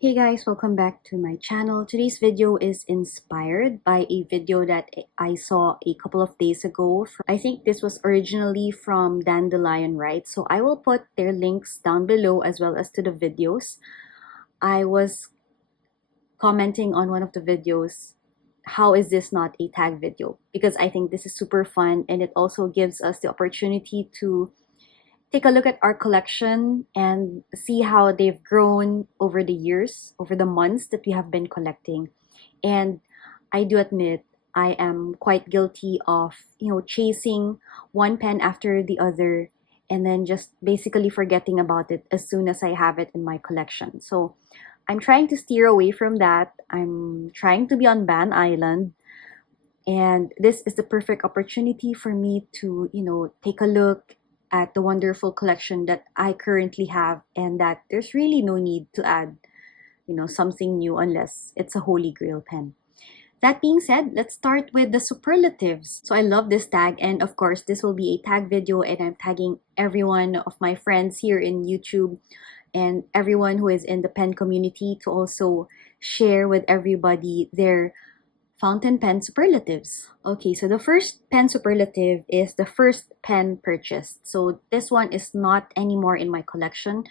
Hey guys, welcome back to my channel. Today's video is inspired by a video that I saw a couple of days ago. I think this was originally from Dandelion, right? So I will put their links down below as well as to the videos. I was commenting on one of the videos, how is this not a tag video? Because I think this is super fun and it also gives us the opportunity to take a look at our collection and see how they've grown over the years, over the months that we have been collecting. And I do admit I am quite guilty of, chasing one pen after the other and then just basically forgetting about it as soon as I have it in my collection. So I'm trying to steer away from that. I'm trying to be on Ban Island. And this is the perfect opportunity for me to, take a look at the wonderful collection that I currently have, and that there's really no need to add, something new unless it's a holy grail pen. That being said, let's start with the superlatives. So I love this tag, and of course, this will be a tag video, and I'm tagging every one of my friends here in YouTube and everyone who is in the pen community to also share with everybody their Fountain Pen Superlatives. Okay, so the first pen superlative is the first pen purchased. So this one is not anymore in my collection,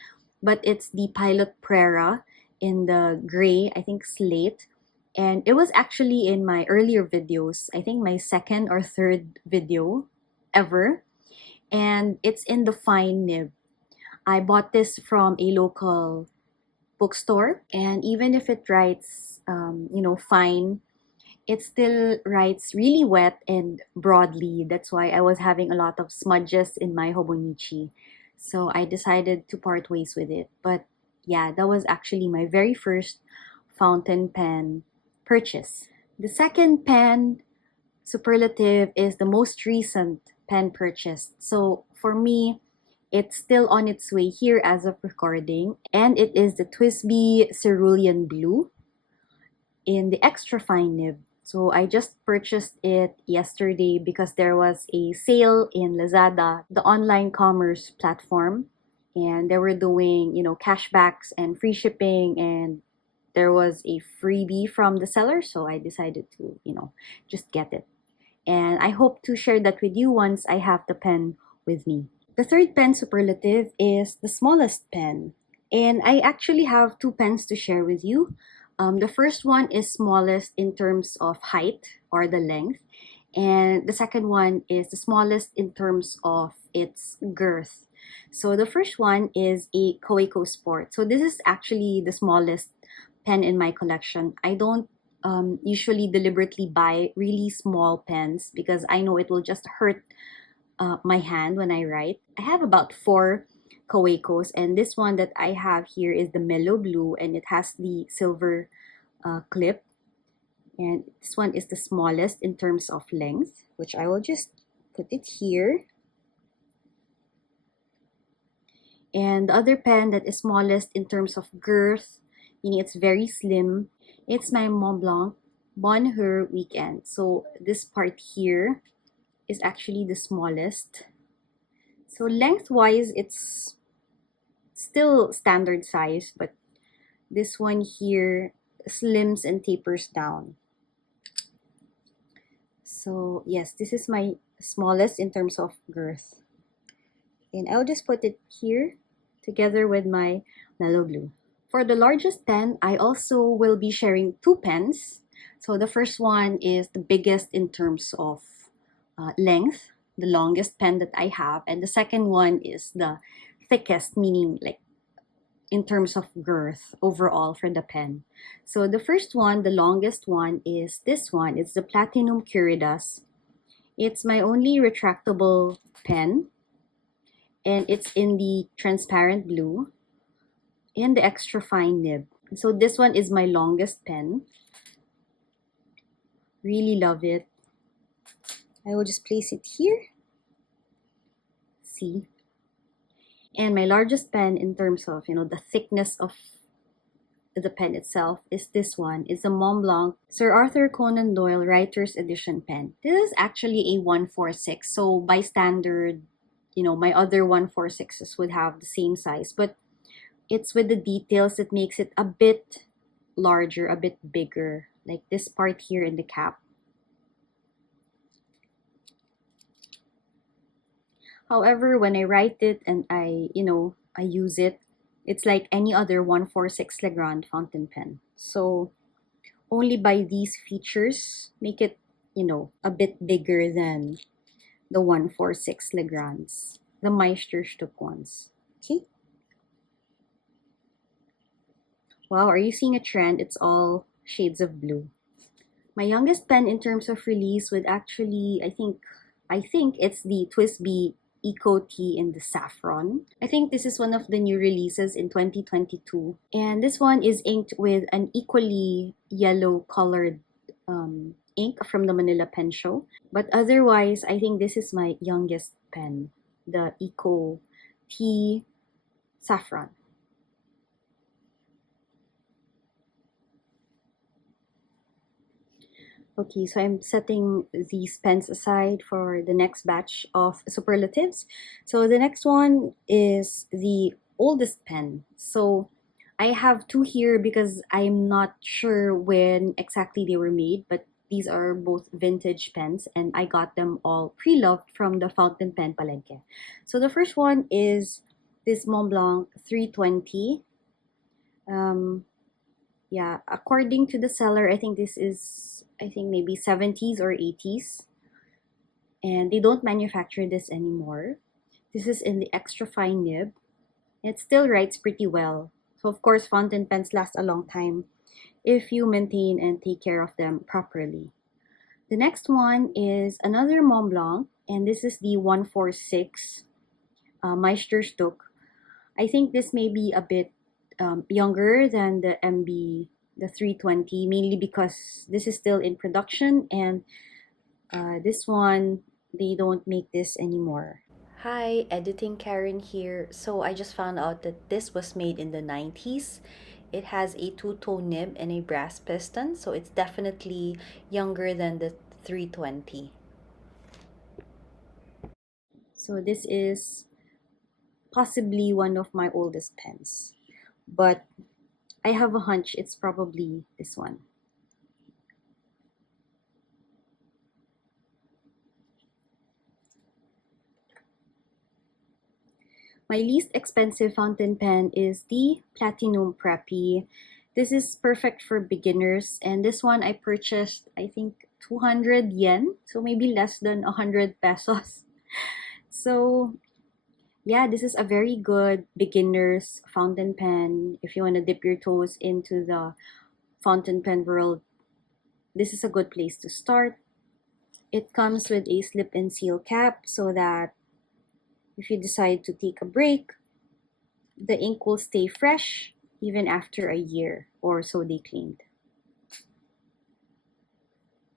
but it's the Pilot Prera in the gray, I think slate. And it was actually in my earlier videos, I think my second or third video ever. And it's in the fine nib. I bought this from a local bookstore, and even if it writes, fine, it still writes really wet and broadly. That's why I was having a lot of smudges in my Hobonichi. So I decided to part ways with it. But yeah, that was actually my very first fountain pen purchase. The second pen superlative is the most recent pen purchased. So for me, it's still on its way here as of recording, and it is the Twisby Cerulean Blue in the extra fine nib. So I just purchased it yesterday because there was a sale in Lazada, the online commerce platform, and they were doing, cashbacks and free shipping, and there was a freebie from the seller, so I decided to, just get it. And I hope to share that with you once I have the pen with me. The third pen superlative is the smallest pen. And I actually have two pens to share with you. The first one is smallest in terms of height or the length. And the second one is the smallest in terms of its girth. So the first one is a Coeco Sport. So this is actually the smallest pen in my collection. I don't usually deliberately buy really small pens because I know it will just hurt my hand when I write. I have about 4 Coecos, and this one that I have here is the mellow blue, and it has the silver clip. And this one is the smallest in terms of length, which I will just put it here. And the other pen that is smallest in terms of girth, meaning it's very slim, it's my Montblanc Bonheur Weekend. So this part here is actually the smallest. So lengthwise, it's still standard size, but this one here slims and tapers down. So yes, this is my smallest in terms of girth. And I'll just put it here together with my mellow blue. For the largest pen, I also will be sharing two pens. So the first one is the biggest in terms of length, the longest pen that I have, and the second one is the thickest, meaning like in terms of girth overall for the pen. So the first one, the longest one, is this one. It's the Platinum Curidas. It's my only retractable pen, and it's in the transparent blue and the extra fine nib. So this one is my longest pen. Really love it. I will just place it here. See? And my largest pen in terms of, the thickness of the pen itself is this one. It's a Montblanc Sir Arthur Conan Doyle Writer's Edition pen. This is actually a 146. So by standard, my other 146s would have the same size. But It's with the details that makes it a bit larger, a bit bigger, like this part here in the cap. However, when I write it and I use it, it's like any other 146 Legrand fountain pen. So only by these features make it, a bit bigger than the 146 Legrands, the Meisterstück ones. Okay. Wow, are you seeing a trend? It's all shades of blue. My youngest pen in terms of release would actually, I think it's the Twisby Eco Tea in the saffron. I think this is one of the new releases in 2022. And this one is inked with an equally yellow colored ink from the Manila Pen Show. But otherwise, I think this is my youngest pen, the Eco Tea Saffron. Okay, so I'm setting these pens aside for the next batch of superlatives. So the next one is the oldest pen. So I have two here because I'm not sure when exactly they were made, but these are both vintage pens and I got them all pre-loved from the Fountain Pen Palenque. So the first one is this Montblanc 320. Yeah, according to the seller, I think this is, maybe 70s or 80s. And they don't manufacture this anymore. This is in the extra fine nib. It still writes pretty well. So of course, fountain pens last a long time if you maintain and take care of them properly. The next one is another Mont Blanc, and this is the 146 Meisterstück. I think this may be a bit younger than the MB, the 320, mainly because this is still in production and this one, they don't make this anymore. Hi, Editing Karen here. So I just found out that this was made in the 90s. It has a two-tone nib and a brass piston, so it's definitely younger than the 320. So this is possibly one of my oldest pens, but I have a hunch it's probably this one. My least expensive fountain pen is the Platinum Preppy. This is perfect for beginners, and this one I purchased, I think, 200 yen, so maybe less than 100 pesos. So yeah, this is a very good beginner's fountain pen. If you want to dip your toes into the fountain pen world, this is a good place to start. It comes with a slip and seal cap so that if you decide to take a break, the ink will stay fresh even after a year, or so they claimed.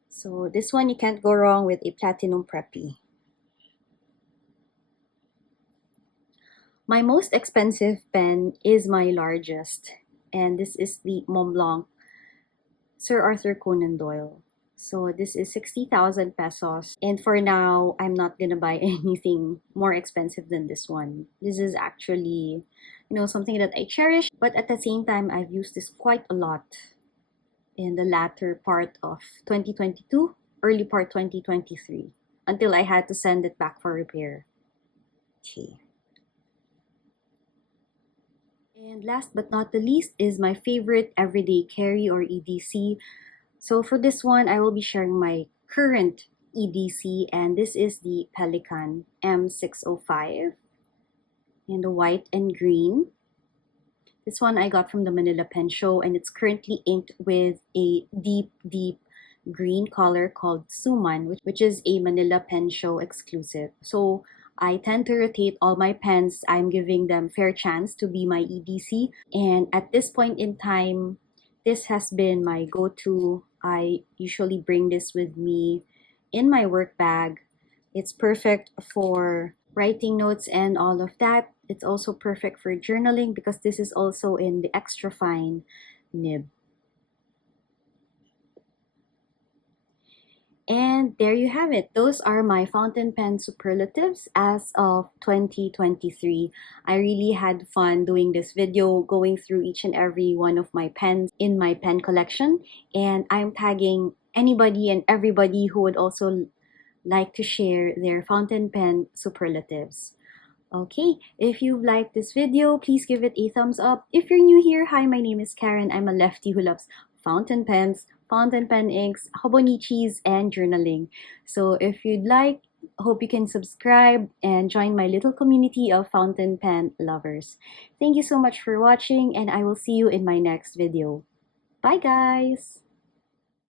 So this one, you can't go wrong with a Platinum Preppy. My most expensive pen is my largest, and this is the Montblanc Sir Arthur Conan Doyle. So this is 60,000 pesos. And for now, I'm not gonna buy anything more expensive than this one. This is actually, something that I cherish. But at the same time, I've used this quite a lot in the latter part of 2022, early part 2023, until I had to send it back for repair. Okay. And last but not the least is my favorite everyday carry or EDC. So for this one, I will be sharing my current EDC, and this is the Pelikan M605 in the white and green. This one I got from the Manila Pen Show, and it's currently inked with a deep, deep green color called Suman, which is a Manila Pen Show exclusive. So I tend to rotate all my pens. I'm giving them fair chance to be my EDC. And at this point in time, this has been my go-to. I usually bring this with me in my work bag. It's perfect for writing notes and all of that. It's also perfect for journaling because this is also in the extra fine nib. And there you have it. Those are my fountain pen superlatives as of 2023. I really had fun doing this video, going through each and every one of my pens in my pen collection. And I'm tagging anybody and everybody who would also like to share their fountain pen superlatives. Okay, if you've liked this video, please give it a thumbs up. If you're new here, hi, my name is Karen. I'm a lefty who loves fountain pens, fountain pen inks, hobonichis, and journaling. So if you'd like, hope you can subscribe and join my little community of fountain pen lovers. Thank you so much for watching, and I will see you in my next video. Bye, guys!